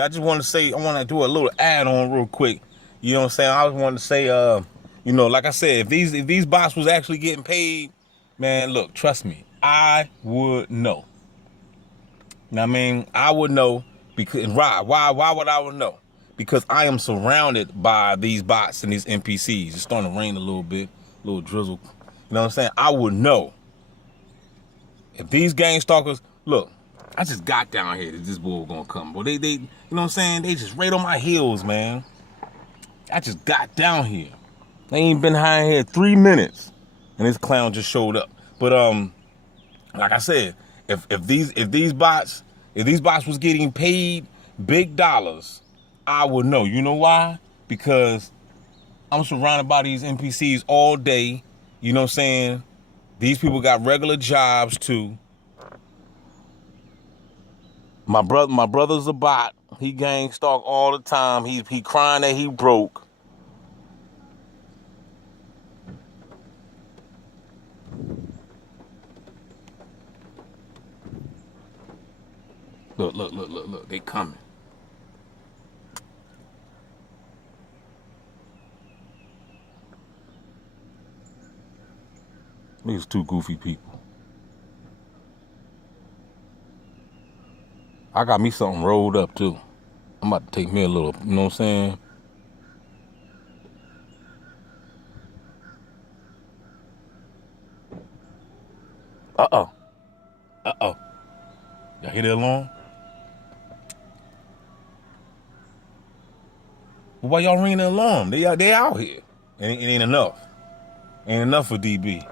I just want to say, I want to do a little add on real quick. You know what I'm saying? I just wanted to say, you know, like I said, if these bots was actually getting paid, man, look, trust me, I would know. I mean, I would know because why would I would know? Because I am surrounded by these bots and these NPCs. It's starting to rain a little bit, a little drizzle. You know what I'm saying? I would know if these gang stalkers. Look, I just got down here that this bull gonna come, but they, you know what I'm saying? They just right on my heels, man. I just got down here. They ain't been high here 3 minutes, and this clown just showed up. But like I said, if these bots was getting paid big dollars, I would know. You know why? Because I'm surrounded by these NPCs all day. You know what I'm saying? These people got regular jobs too. My brother's a bot. He gang stalk all the time. He crying that he broke. Look. They coming. These two goofy people. I got me something rolled up too. I'm about to take me a little, you know what I'm saying? Uh-oh. Y'all hear the alarm? But why y'all ringing the alarm? They out here. It ain't enough. Ain't enough for DB.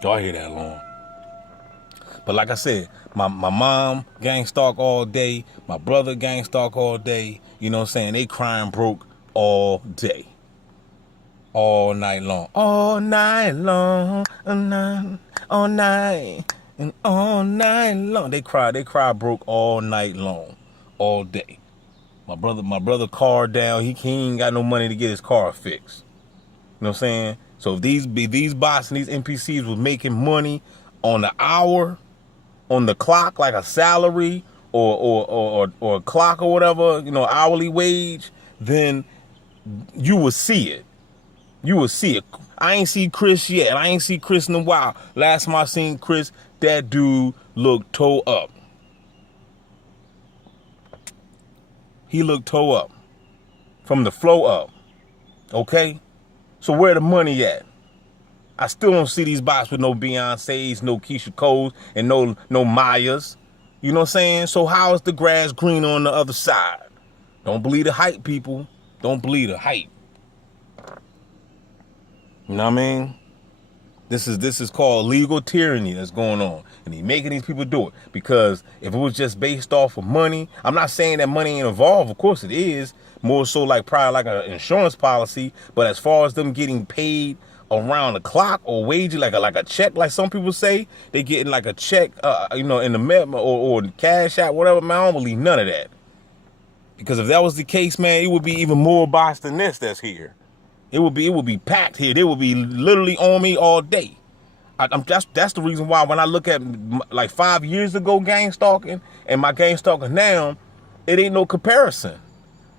Y'all hear that alarm? But like I said, my mom gang stalk all day. My brother gang stalk all day. You know what I'm saying? They crying broke all day. All night long. All night long. All night. And all night long. They cry broke all night long. All day. My brother car down. He ain't got no money to get his car fixed. You know what I'm saying? So if these bots and these NPCs was making money on the hour, on the clock, like a salary or a clock or whatever, you know, hourly wage, then you will see it. You will see it. I ain't see Chris yet. I ain't see Chris in a while. Last time I seen Chris, that dude looked toe up. He looked toe up. From the flow up. Okay? So where the money at? I still don't see these bots with no Beyonces, no Keisha Coles, and no Mayas. You know what I'm saying? So how is the grass green on the other side? Don't believe the hype, people. Don't believe the hype. You know what I mean? This is called legal tyranny that's going on. And he's making these people do it. Because if it was just based off of money, I'm not saying that money ain't involved. Of course it is. More so like probably like an insurance policy. But as far as them getting paid around the clock or wage, like a check, like some people say, they getting like a check, you know, in the mail or cash out, whatever, man, I don't believe none of that. Because if that was the case, man, it would be even more bots than this that's here. It would be packed here. They would be literally on me all day. That's the reason why when I look at like 5 years ago gang stalking and my gang stalking now, it ain't no comparison.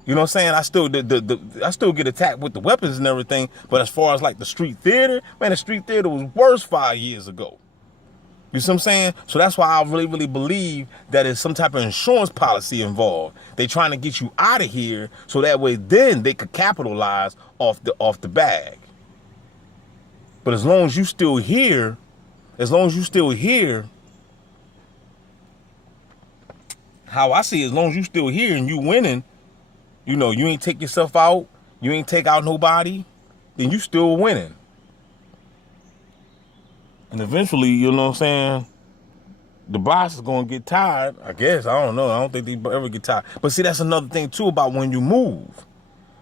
You know what I'm saying? I still I still get attacked with the weapons and everything, but as far as like the street theater, man, the street theater was worse 5 years ago. You see what I'm saying? So that's why I really believe that there's some type of insurance policy involved. They trying to get you out of here so that way then they could capitalize off the bag. But as long as you still here, how I see it, as long as you still here and you winning, you know, you ain't take yourself out, you ain't take out nobody, then you still winning. And eventually, you know what I'm saying, the boss is going to get tired, I guess. I don't know. I don't think they ever get tired. But see, that's another thing, too, about when you move.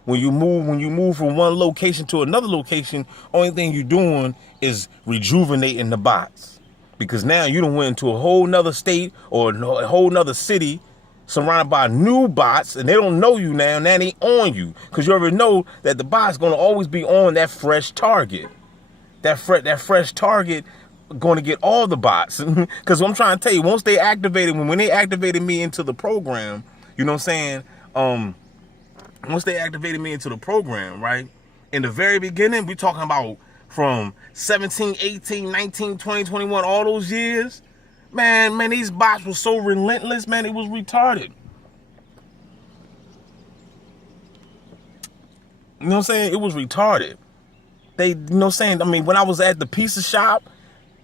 When you move from one location to another location, only thing you're doing is rejuvenating the bots. Because now you done went into a whole nother state or a whole nother city surrounded by new bots, and they don't know you now. Now they on you because you already know that the bot's going to always be on that fresh target. That fresh target going to get all the bots. Because what I'm trying to tell you, once they activated, when they activated me into the program, you know what I'm saying? Once they activated me into the program, right? In the very beginning, we talking about from 17, 18, 19, 20, 21, all those years. Man, these bots were so relentless, man, it was retarded. You know what I'm saying? It was retarded. They, you know what I'm saying? I mean, when I was at the pizza shop,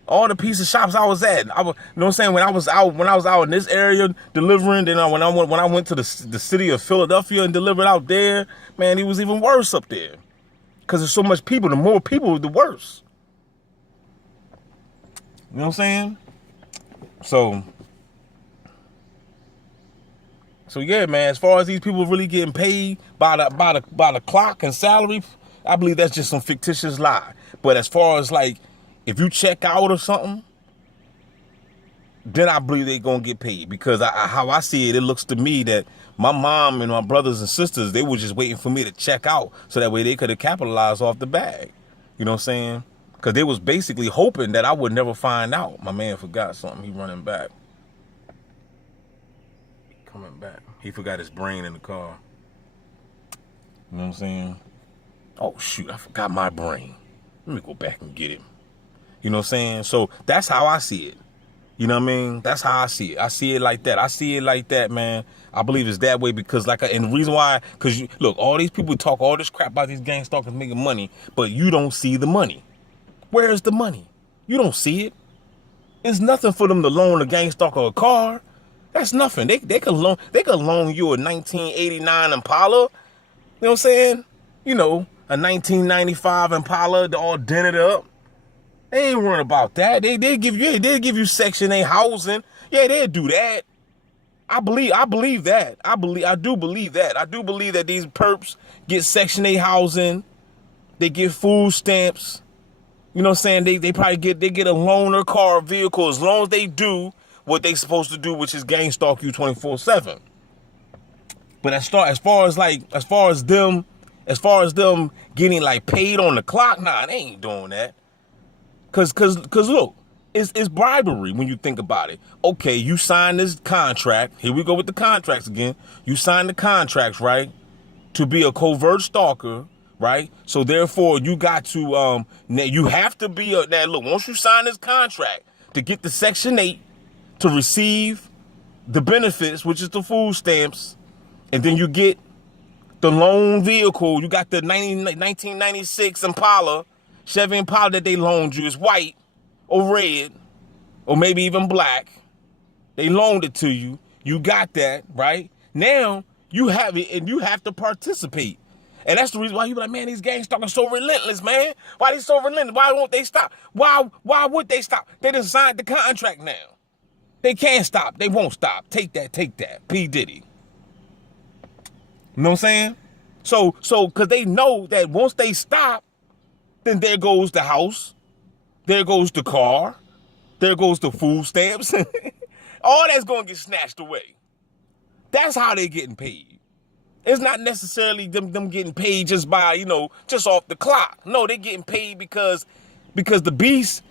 all the pizza shops I was at, you know what I'm saying? When I was out in this area delivering, then when I went to the city of Philadelphia and delivered out there, man, it was even worse up there. Because there's so much people. The more people, the worse. You know what I'm saying? So yeah, man, as far as these people really getting paid by the clock and salary, I believe that's just some fictitious lie. But as far as like, if you check out or something, then I believe they're going to get paid. Because how I see it, it looks to me that my mom and my brothers and sisters, they were just waiting for me to check out so that way they could have capitalized off the bag. You know what I'm saying? Because they was basically hoping that I would never find out. My man forgot something. He running back. Coming back. He forgot his brain in the car. You know what I'm saying? Oh, shoot. I forgot my brain. Let me go back and get him. You know what I'm saying? So that's how I see it. You know what I mean? That's how I see it. I see it like that. I see it like that, man. I believe it's that way because and the reason why, because look, all these people talk all this crap about these gang stalkers making money, but you don't see the money. Where's the money? You don't see it. It's nothing for them to loan a gang stalker a car. That's nothing. They could loan you a 1989 Impala. You know what I'm saying? You know, a 1995 Impala, all dented up. They ain't worrying about that. They give you Section 8 housing. Yeah, they'll do that. I believe that. I do believe that. I do believe that these perps get Section 8 housing. They get food stamps. You know what I'm saying? They probably get a loaner car or vehicle as long as they do what they supposed to do, which is gang stalk you 24/7. But as far as them getting like paid on the clock, nah, they ain't doing that. Cause look, it's bribery when you think about it. Okay, you signed this contract. Here we go with the contracts again. You signed the contracts, right? To be a covert stalker, right? So therefore, you got to you have to be now. Look, once you sign this contract to get the Section 8 to receive the benefits, which is the food stamps, and then you get the loan vehicle. You got the 1996 Impala, Chevy Impala that they loaned you. Is white or red or maybe even black. They loaned it to you. You got that, right? Now you have it and you have to participate. And that's the reason why you be like, man, these gang stalkers so relentless, man. Why they so relentless? Why won't they stop? Why would they stop? They done signed the contract now. They can't stop. They won't stop. Take that. P. Diddy. You know what I'm saying? So, because they know that once they stop, then there goes the house. There goes the car. There goes the food stamps. All that's going to get snatched away. That's how they're getting paid. It's not necessarily them getting paid just by, just off the clock. No, they're getting paid because the beast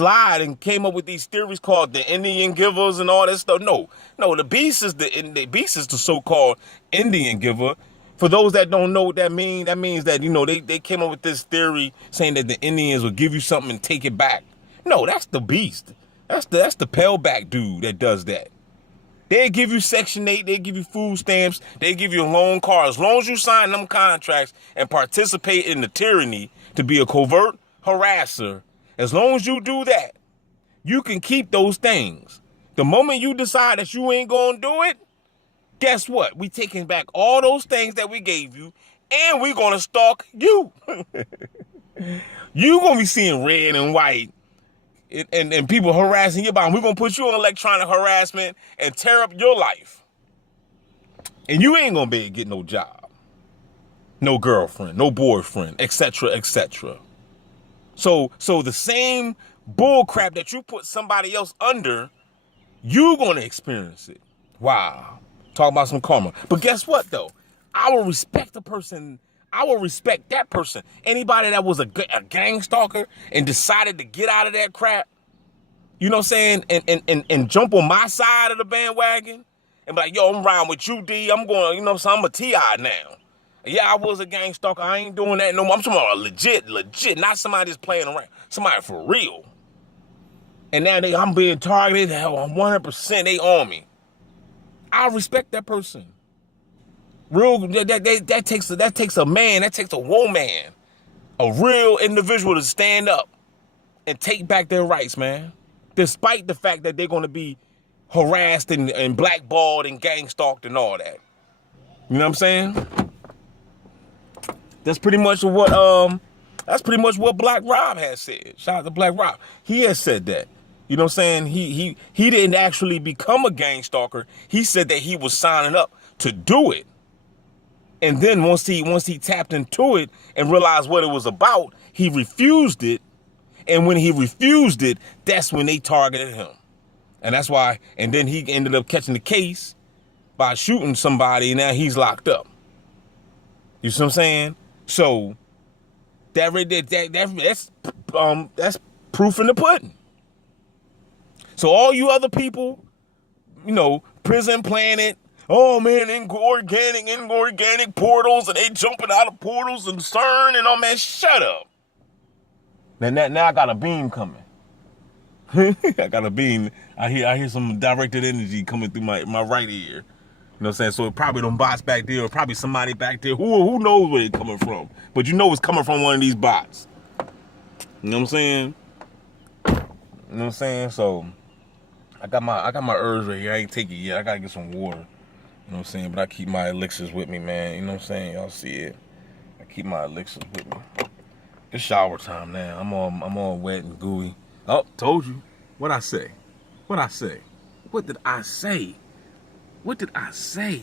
lied and came up with these theories called the Indian givers and all that stuff. No, the beast is the so-called Indian giver. For those that don't know what that means that, they came up with this theory saying that the Indians will give you something and take it back. No, that's the beast. That's the paleback dude that does that. They give you Section 8, they give you food stamps, they give you a loan car. As long as you sign them contracts and participate in the tyranny to be a covert harasser, as long as you do that, you can keep those things. The moment you decide that you ain't gonna do it, guess what? We taking back all those things that we gave you, and we gonna stalk you. You gonna be seeing red and white. And people harassing you about them. We're going to put you on electronic harassment and tear up your life. And you ain't going to be able to get no job, no girlfriend, no boyfriend, etc., etc. So the same bull crap that you put somebody else under, you going to experience it. Wow. Talk about some karma. But guess what, though? I will respect the person. I will respect that person. Anybody that was a gang stalker and decided to get out of that crap, you know what I'm saying, and jump on my side of the bandwagon and be like, yo, I'm riding with you, D. I'm going, you know what I'm saying, I'm a T.I. now. Yeah, I was a gang stalker. I ain't doing that no more. I'm talking about legit, not somebody just playing around. Somebody for real. And now I'm being targeted. Hell, 100% they on me. I respect that person. Real, that takes a man, that takes a woman, a real individual to stand up and take back their rights, man. Despite the fact that they're going to be harassed and blackballed and gang stalked and all that. You know what I'm saying? That's pretty much what Black Rob has said. Shout out to Black Rob. He has said that. You know what I'm saying? He didn't actually become a gang stalker. He said that he was signing up to do it. And then once he tapped into it and realized what it was about, he refused it. And when he refused it, that's when they targeted him. And that's why, and then he ended up catching the case by shooting somebody, and now he's locked up. You see what I'm saying? So that's proof in the pudding. So all you other people, you know, Prison Planet, oh man, organic portals, and they jumping out of portals and CERN and all, man, shut up. Now I got a beam coming. I got a beam. I hear some directed energy coming through my right ear. You know what I'm saying? So it probably them bots back there, or probably somebody back there. Who knows where it's coming from? But you know it's coming from one of these bots. You know what I'm saying? You know what I'm saying? So I got my herbs right here. I ain't take it yet. I gotta get some water. You know what I'm saying? But I keep my elixirs with me, man. You know what I'm saying? Y'all see it. I keep my elixirs with me. It's shower time now. I'm all wet and gooey. Oh, told you. What'd I say? What did I say? What did I say?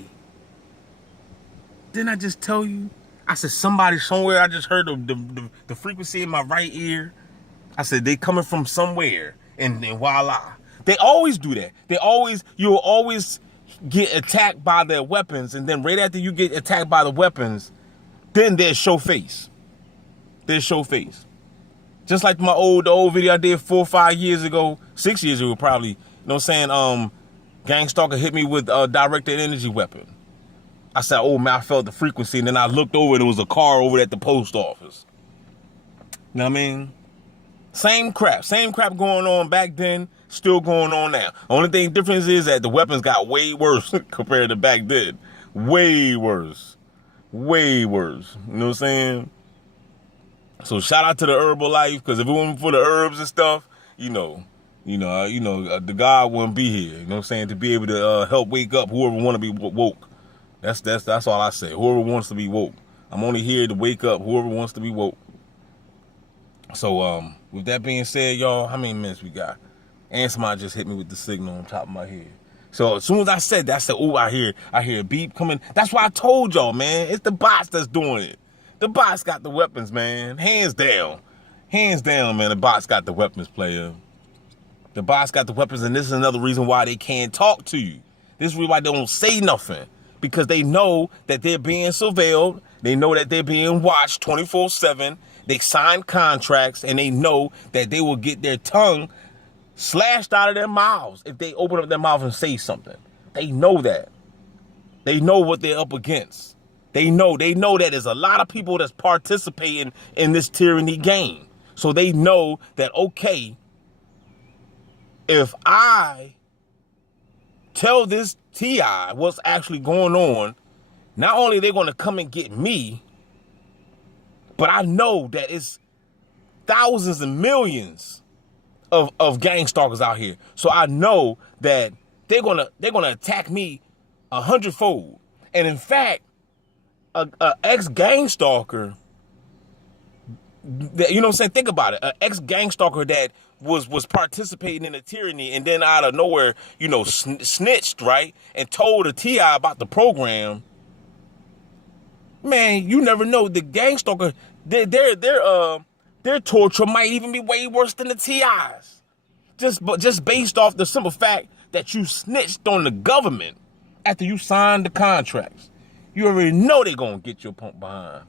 Didn't I just tell you? I said somebody somewhere. I just heard the frequency in my right ear. I said they coming from somewhere, and voila. They always do that. You'll always get attacked by their weapons, and then right after you get attacked by the weapons, then they show face. They show face. Just like the old video I did 4 or 5 years ago, 6 years ago probably. You know what I'm saying? Gang stalker hit me with a directed energy weapon. I said, oh man, I felt the frequency, and then I looked over and it was a car over at the post office. You know what I mean? Same crap going on back then, still going on now. Only thing difference is that the weapons got way worse compared to back then. Way worse. Way worse. You know what I'm saying? So shout out to the herbal life, because if it wasn't for the herbs and stuff, the God wouldn't be here. You know what I'm saying? To be able to help wake up whoever want to be woke. That's all I say. Whoever wants to be woke. I'm only here to wake up whoever wants to be woke. So with that being said, y'all, how many minutes we got? And somebody just hit me with the signal on top of my head. So as soon as I said that, I said, oh, I hear a beep coming. That's why I told y'all, man. It's the bots that's doing it. The bots got the weapons, man. Hands down. Hands down, man. The bots got the weapons, player. The bots got the weapons, and this is another reason why they can't talk to you. This is why they don't say nothing. Because they know that they're being surveilled. They know that they're being watched 24/7. They sign contracts, and they know that they will get their tongue slashed out of their mouths if they open up their mouth and say something. They know that. They know what they're up against. They know that there's a lot of people that's participating in this tyranny game. So they know that, okay, if I tell this T.I. what's actually going on, not only are they going to come and get me, but I know that it's thousands and millions of gang stalkers out here. So I know that they're gonna attack me 100-fold. And in fact, a ex-gang stalker, you know what I'm saying? Think about it. An ex-gang stalker that was participating in the tyranny, and then out of nowhere, snitched, right? And told a T.I. about the program. Man, you never know. The gang stalker, their torture might even be way worse than the T.I.'s. Just based off the simple fact that you snitched on the government. After you sign the contracts, you already know they're going to get your pump behind.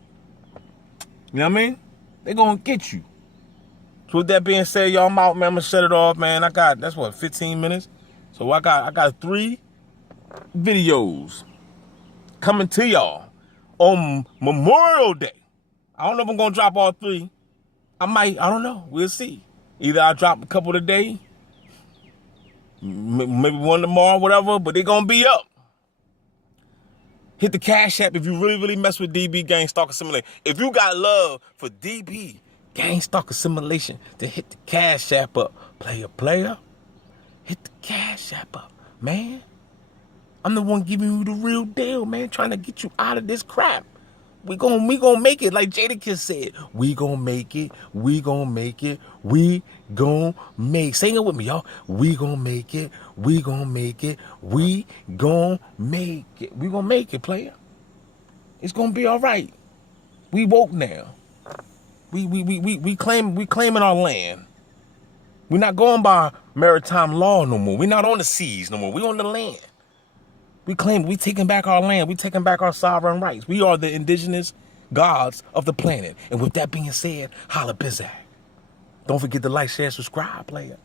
You know what I mean? They're going to get you. So with that being said, y'all, I'm out, man. I'm going to shut it off, man. That's what, 15 minutes? So I got 3 videos coming to y'all on Memorial Day. I don't know if I'm going to drop all 3. I don't know. We'll see. Either I drop a couple today, maybe one tomorrow, whatever, but they're going to be up. Hit the Cash App if you really, really mess with DB Gang Stalker Simulation. If you got love for DB Gang Stalker Simulation, then hit the Cash App up. Player. Hit the Cash App up, man. I'm the one giving you the real deal, man, trying to get you out of this crap. We gonna make it, like Jadakiss said. We gonna make it. We gonna make it. We gonna make. Sing it with me, y'all. We gonna make it. We gonna make it. We gonna make it. We gonna make it, player. It's gonna be all right. We woke now. We claiming our land. We're not going by maritime law no more. We're not on the seas no more. We on the land. We taking back our land. We taking back our sovereign rights. We are the indigenous gods of the planet. And with that being said, holla bizac. Don't forget to like, share, subscribe, player.